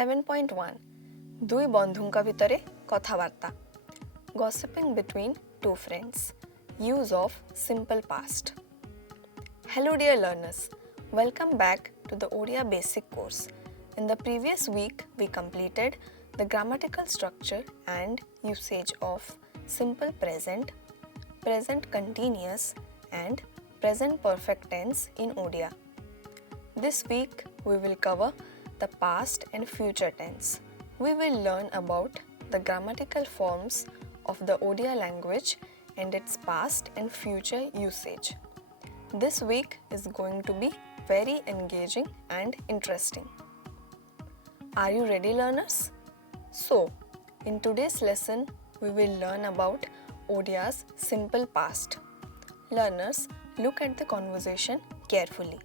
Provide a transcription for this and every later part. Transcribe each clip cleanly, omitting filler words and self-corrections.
7.1 ଦୁଇ ବନ୍ଧୁଙ୍କ ଭିତରେ କଥାବାର୍ତ୍ତା Gossiping between two friends. Use of simple past. Hello dear learners. Welcome back to the Odia basic course. In the previous week we completed the grammatical structure and usage of simple present, present continuous and present perfect tense in Odia. This week we will cover the past and future tense. We will learn about the grammatical forms of the Odia language and its past and future usage. This week is going to be very engaging and interesting. Are you ready, learners? So, in today's lesson, we will learn about Odia's simple past. Learners, look at the conversation carefully.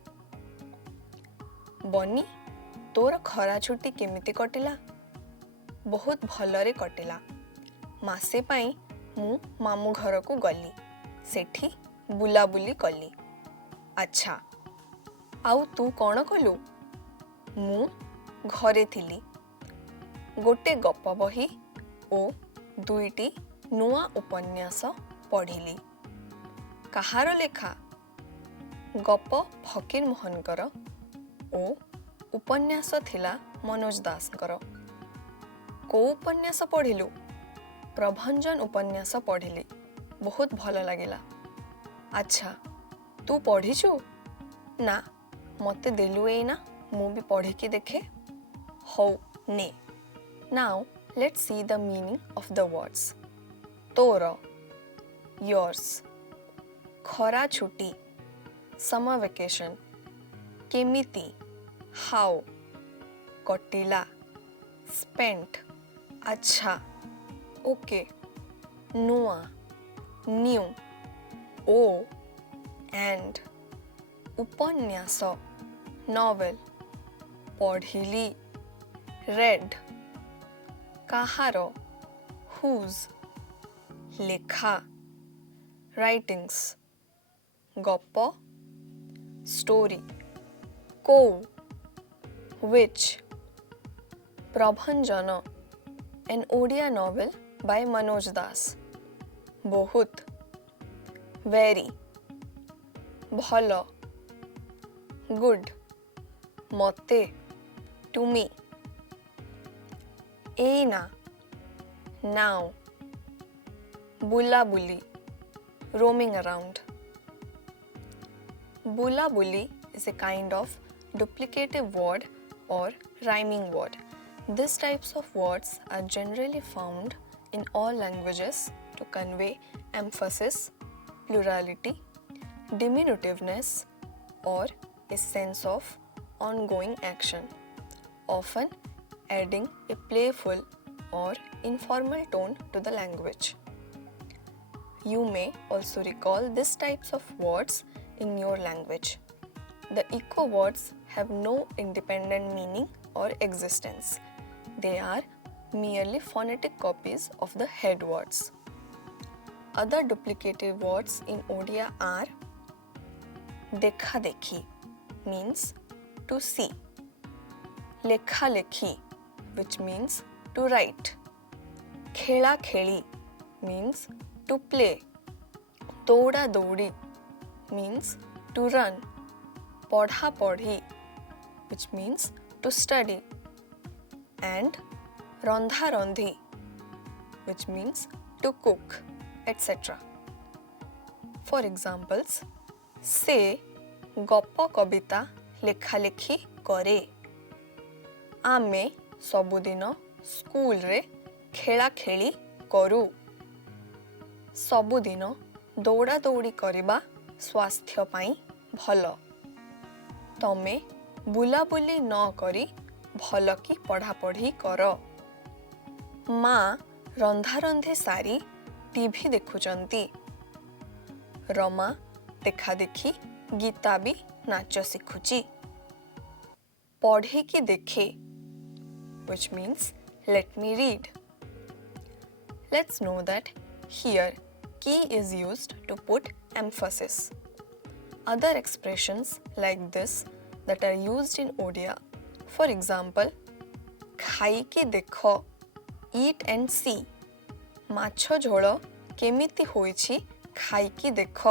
Bonnie, तोर खरा छुट्टी केमिति कटिला? बहुत भलरे कटिला. मासे पाई मु मामू घर को गली. सेठी बुलाबुली कली. अच्छा. आउ तू कौन कलु? मु घरे थिली. गोटे गप बही ओ दुईटी नुआ उपन्यास पढ़िली. कहार लेखा? गप फकीर मोहनकर ओ उपन्यास थिला मनोज दासकर. को उपन्यास पढ़िलु? प्रभंजन उपन्यास पढ़िली. बहुत भल लागिला. अच्छा तू पढ़िचु? ना मते देलु एना मु भी पढ़ी की देखे. हौ ने. Now let's see the meaning of the words. तोर, yours. खरा छुट्टी, summer vacation. केमिति, how. कटिला, spent. अच्छा, okay. नुआ, new. O, and. उपन्यास, novel. पढ़िली, read. काहार, whose. लेखा, writings. गप, story. को, which. Prabhanjan, an Odia novel by Manoj Das. बहुत, very. भल, good. मते, to me. Anna, now. बुलाबुली, roaming around. Bulabuli is a kind of duplicative word or rhyming word. These types of words are generally found in all languages to convey emphasis, plurality, diminutiveness, or a sense of ongoing action, often adding a playful or informal tone to the language. You may also recall these types of words in your language. The echo words have no independent meaning or existence. They are merely phonetic copies of the head words. Other duplicative words in Odia are dekha dekhi, means to see. Lekha lekhi, which means to write. Khela kheli, means to play. Doda dodi, means to run. Podha podhi, which means to study. And randha randhi, which means to cook, etc. For examples, say goppa kobita lekha lekhi kore. आमे सबुदिन school रे खेला खेली करू. सबुदिन दौड़ा दौड़ी करिबा स्वास्थ्य पाई भल. तमे बुलाबुली न करी भल की पढ़ा पढ़ी कर. माँ रंधा रंधे सारी टीवी देखुचंती. रमा देखा देखी गीता भी नाच सिखुची. पढ़ी की देखे, which means let me read. Let's know that here key is used to put emphasis. Other expressions like this that are used in Odia, for example, ଖାଇକି ଦେଖ eat and see ମାଛ ଝୋଳ କେମିତି ହୋଇଛି ଖାଇକି ଦେଖ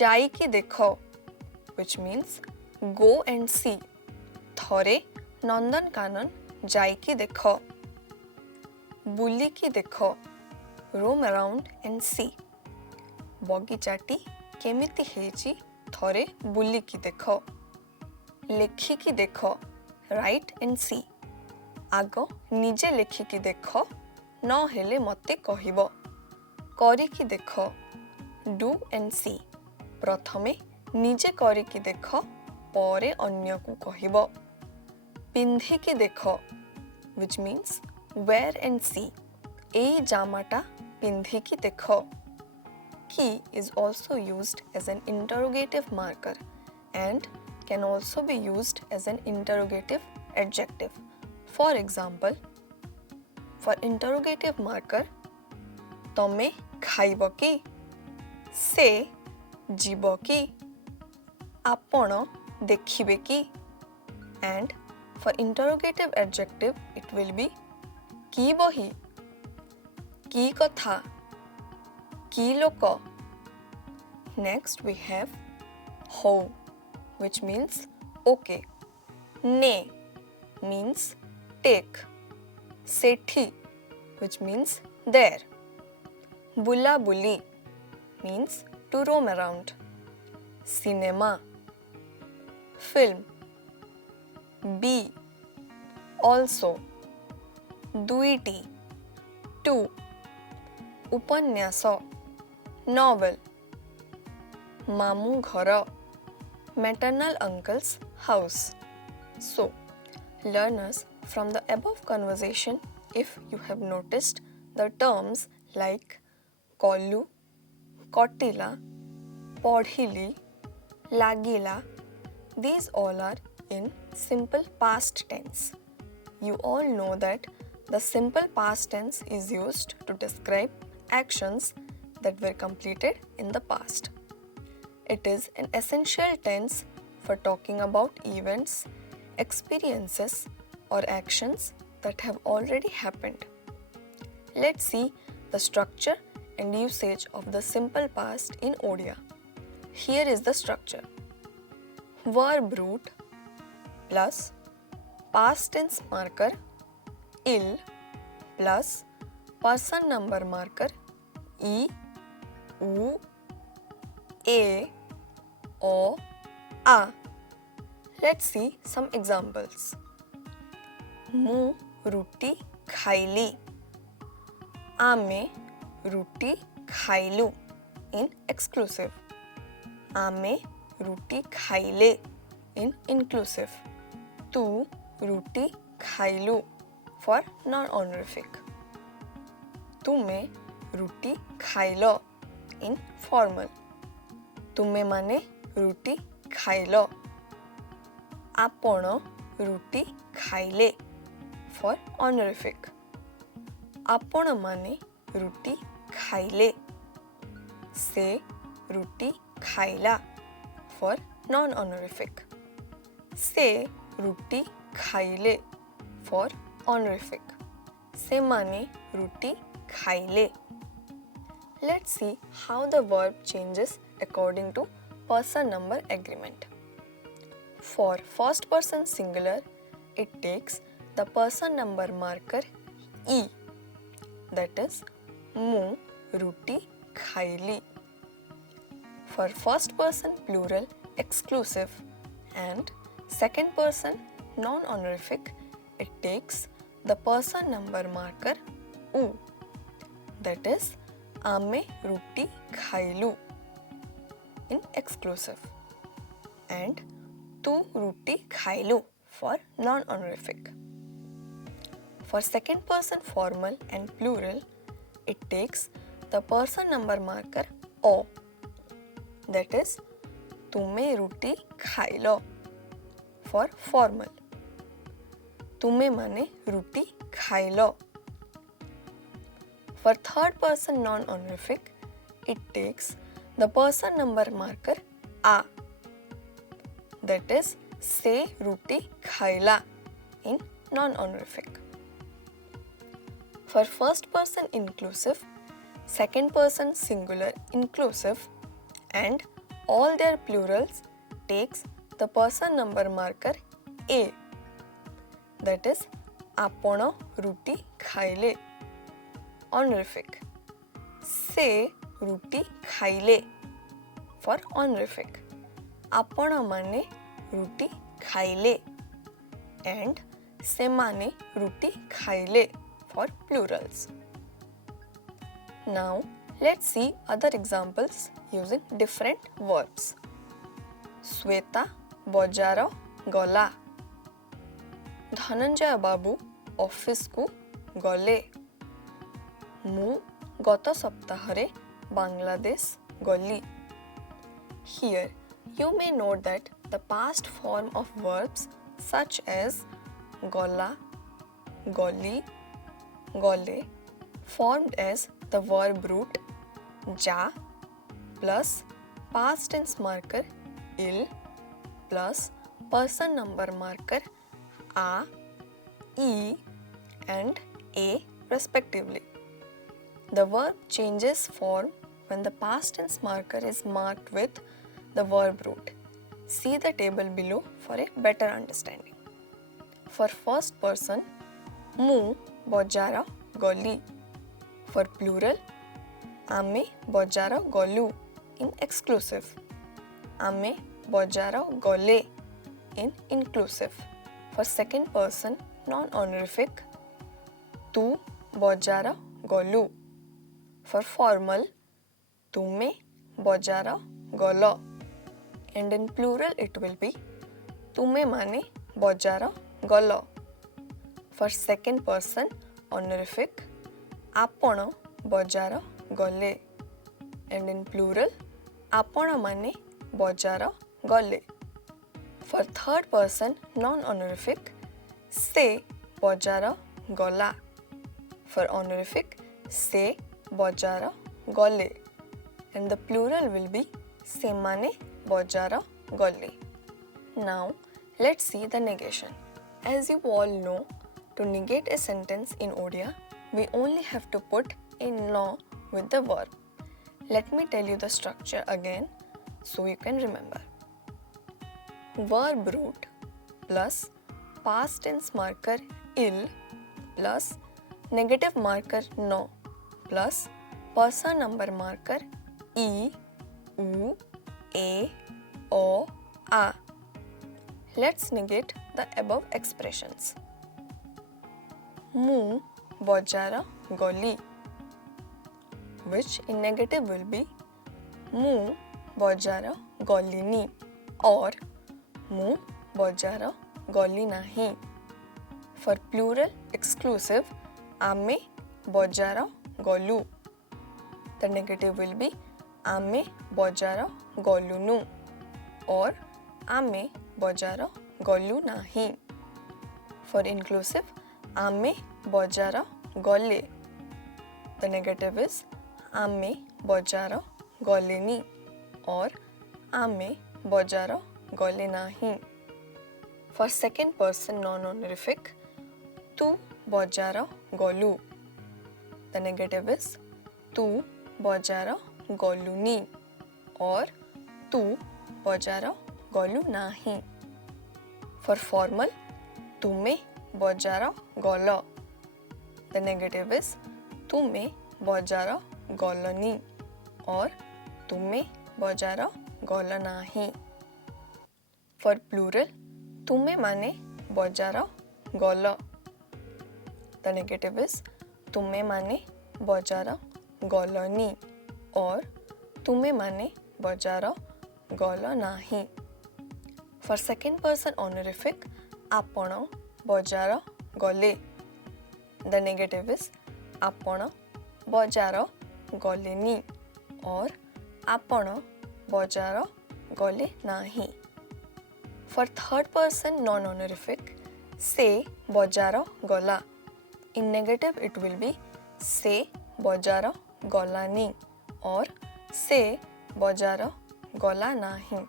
ଯାଇକି ଦେଖ which means go and see ଥରେ ନନ୍ଦନକାନନ ଯାଇକି ଦେଖ ବୁଲିକି ଦେଖ roam around and see ବଗିଚାଟି କେମିତି ହେଇଛି ଥରେ ବୁଲିକି ଦେଖ ଲେଖିକି ଦେଖ write and see ଆଗ ନିଜେ ଲେଖିକି ଦେଖ ନ ହେଲେ ମୋତେ କହିବ କରିକି ଦେଖ do and see ପ୍ରଥମେ ନିଜେ କରିକି ଦେଖ ପରେ ଅନ୍ୟକୁ କହିବ ପିନ୍ଧିକି ଦେଖ which means wear and see ଏଇ ଜାମାଟା ପିନ୍ଧିକି ଦେଖ Key is also used as an interrogative marker and can also be used as an interrogative adjective. For example, for interrogative marker, ତମେ ଖାଇବ କି ସେ ଯିବ କି ଆପଣ ଦେଖିବେ କି and for interrogative adjective it will be କି ବହି କି କଥା କି ଲୋକ next we have ho which means okay ne means take sethi which means there bula buli means to roam around cinema film be also duiti to उपन्यास novel मामू घर maternal uncle's house so learners from the above conversation if you have noticed the terms like kolu kotila podhili lagila these all are in simple past tense you all know that the simple past tense is used to describe actions that were completed in the past. It is an essential tense for talking about events, experiences, or actions that have already happened. Let's see the structure and usage of the simple past in Odia. Here is the structure. Verb root plus past tense marker il plus person number marker e, u, a, o, a. Let's see some examples. ମୁଁ ରୁଟି ଖାଇଲି ଆମେ ରୁଟି ଖାଇଲୁ in exclusive ଆମେ ରୁଟି ଖାଇଲେ in inclusive ତୁ ରୁଟି ଖାଇଲୁ for non-honorific ତୁମେ ରୁଟି ଖାଇଲ in formal ତୁମେ ମାନେ ରୁଟି ଖାଇଲ ଆପଣ ରୁଟି ଖାଇଲେ for honorific ଆପଣ ମାନେ ରୁଟି ଖାଇଲେ ସେ ରୁଟି ଖାଇଲା for non-honorific ସେ ରୁଟି ଖାଇଲେ for honorific ସେମାନେ ରୁଟି ଖାଇଲେ Let's see how the verb changes according to person number agreement. For first person singular, it takes the person number marker e. That is, mu ruti khaili. For first person plural exclusive and second person non-honorific, it takes the person number marker u. That is, ame ruti khailu in exclusive and tu ruti khailu for non-honorific. For second person formal and plural, it takes the person number marker o. That is, tume ruti khailo for formal. Tume mane ruti khailo. For third person non-honorific, it takes the person number marker a. That is, se ruti khaila in non-honorific. For first person inclusive, second person singular inclusive, and all their plurals takes the person number marker A. That is, ଆପଣ ରୁଟି ଖାଇଲେ. Honorific. ସେ ରୁଟି ଖାଇଲେ. For honorific. ଆପଣ ମାନେ ରୁଟି ଖାଇଲେ. And ସେମାନେ ରୁଟି ଖାଇଲେ. For plurals. Now let's see other examples using different verbs. Sweta ବଜାର ଗଲା. ଧନଞ୍ଜୟ ବାବୁ ଅଫିସକୁ ଗଲେ. ମୁଁ ଗତ ସପ୍ତାହରେ ବାଂଲାଦେଶ ଗଲି. Here you may note that the past form of verbs such as ଗଲା, ଗଲି, ଗଲେ formed as the verb root ja plus past tense marker il plus person number marker a, e and a respectively. The verb changes form when the past tense marker is marked with the verb root. See the table below for a better understanding. For first person, ମୁଁ ବଜାର ଗଲି. For plural, ଆମେ ବଜାର ଗଲୁ in exclusive. ଆମେ ବଜାର ଗଲେ in inclusive. For second person, non-honorific, ତୁ ବଜାର ଗଲୁ. For formal, ତୁମେ ବଜାର ଗଲ. And in plural it will be ତୁମେ ମାନେ ବଜାର ଗଲ. For second person, honorific, ଆପଣ ବଜାର ଗଲେ. And in plural, ଆପଣ ମାନେ ବଜାର ଗଲେ. For third person, non-honorific, ସେ ବଜାର ଗଲା. For honorific, ସେ ବଜାର ଗଲେ. And the plural will be ସେମାନେ ବଜାର ଗଲେ. Now, let's see the negation. As you all know, to negate a sentence in Odia, we only have to put a no with the verb. Let me tell you the structure again so you can remember. Verb root plus past tense marker il plus negative marker no plus person number marker e, u, a, o, a. Let's negate the above expressions. ମୁଁ ବଜାର ଗଲି, which in negative will be ମୁଁ ବଜାର ଗଲିନି or ମୁଁ ବଜାର ଗଲି ନାହିଁ. For plural exclusive, ଆମେ ବଜାର ଗଲୁ. The negative will be ଆମେ ବଜାର ଗଲୁନୁ or ଆମେ ବଜାର ଗଲୁ ନାହିଁ. For inclusive, ଆମେ ବଜାର ଗଲେ. The negative is ଆମେ ବଜାର ଗଲେନି or ଆମେ ବଜାର ଗଲେ ନାହିଁ. For second person non-honorific, ତୁ ବଜାର ଗଲୁ. The negative is ତୁ ବଜାର ଗଲୁନି or ତୁ ବଜାର ଗଲୁ ନାହିଁ. For formal, ତୁମେ ବଜାର ଗଲ. The negative is ତୁମେ ବଜାର ଗଲନି or ତୁମେ ବଜାର ଗଲ ନାହିଁ. For plural, ତୁମେ ମାନେ ବଜାର ଗଲ. The negative is ତୁମେ ମାନେ ବଜାର ଗଲନି or ତୁମେ ମାନେ ବଜାର ଗଲ ନାହିଁ. For second person honorific, ଆପଣ ବଜାର ଗଲେ. The negative is ଆପଣ ବଜାର ଗଲେନି or ଆପଣ ବଜାର ଗଲେ ନାହିଁ. For third person non-honorific, ସେ ବଜାର ଗଲା. In negative it will be ସେ ବଜାର ଗଲାନି or ସେ ବଜାର ଗଲା ନାହିଁ.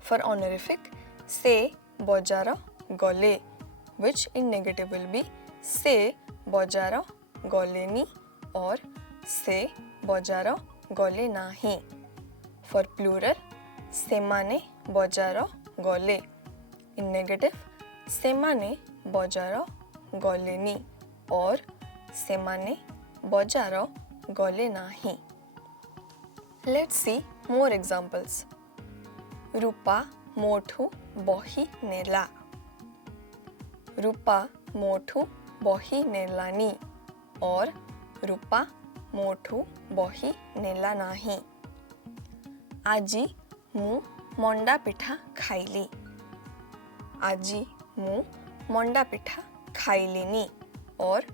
For honorific, ସେ ବଜାର ଗଲେ, which in negative will be se bajara galeni or se bajara gale nahi. For plural, semane bajara gale. In negative, semane bajara galeni or semane bajara gale nahi. Let's see more examples. Rupa moठु बही नेला. रूपा मोठु बही नेलानी और रूपा मोठु बही नेला नाही. आजी मु मंडा पिठा खाइली. आजी मु मंडा पिठा खाइलिनी और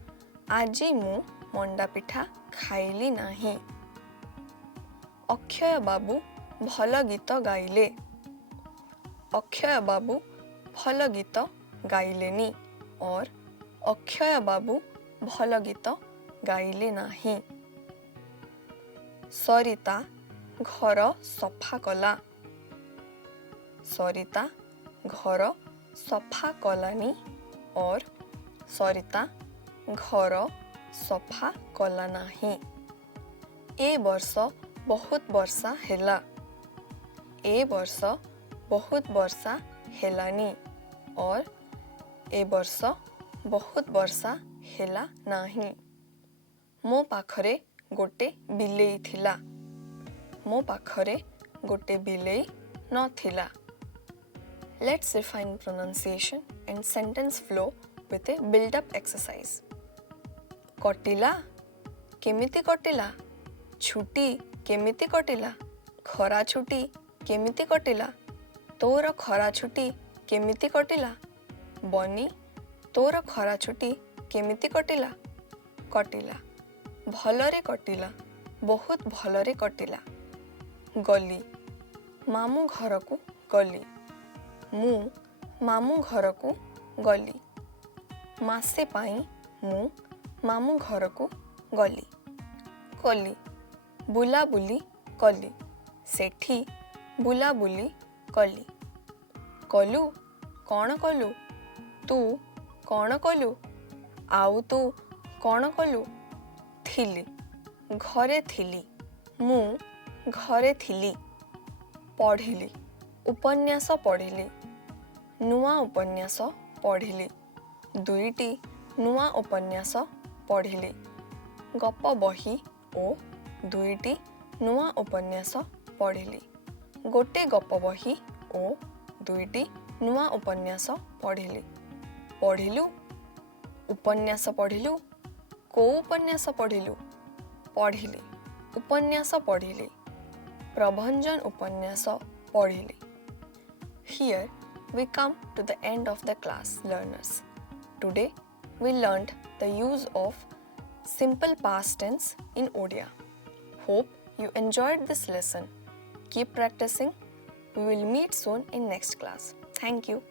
आजी मु मंडा पिठा खाइली नाही. अक्षय बाबू भल गीत गाइले. अक्षय बाबू भल गीत गाइलेनी और अक्षय बाबू भल गीत गाइले नाही. सरिता घर सफा कला. सरिता घर सफा कलानी और सरिता घर सफा कला नाही. ए वर्ष बहुत वर्षा हेला. ए वर्ष बहुत वर्षा हेलानी और ए वर्ष बहुत वर्षा हेला नाही. मो पाखरे गोटे बिलेई थिला. मो पाखरे गोटे बिलेई न थिला. Let's refine pronunciation and sentence flow with a build-up exercise. कटिला केमिति कटिला. छुट्टी केमिति कटिला. खरा छुट्टी केमिति कटिला. तोर खरा छुट्टी केमिति कटिला. बनी तोर खरा छुट्टी केमिति कटिला. कटिला भलरे कटिला. बहुत भलरे कटिला. गली मामू घर को गली. मु मामू घर को गली. मासे पाई मु मामू घर को गली. कली बुलाबुली कली. सेठी बुलाबुली कली. कलु कौन कलु. तू कौन कलु. आउ तू कौन कलु. थिली घरे थिली. मु घरे थिली. पढ़िली उपन्यास पढ़िली. नुआ उपन्यास पढ़िली. दुईटी नुआ उपन्यास पढ़िली. गप बही ओ दुईटी नुआ उपन्यास पढ़िली. गोटे गप बही ओ दुईटी नुआ उपन्यास पढ़िली. पढ़िलु उपन्यास पढ़िलु. को उपन्यास पढ़िलु. पढ़िली उपन्यास पढ़िली. प्रभंजन उपन्यास पढ़िली. Here we come to the end of the class, learners. Today we learned the use of simple past tense in Odia. Hope you enjoyed this lesson. Keep practicing. We will meet soon in next class. Thank you.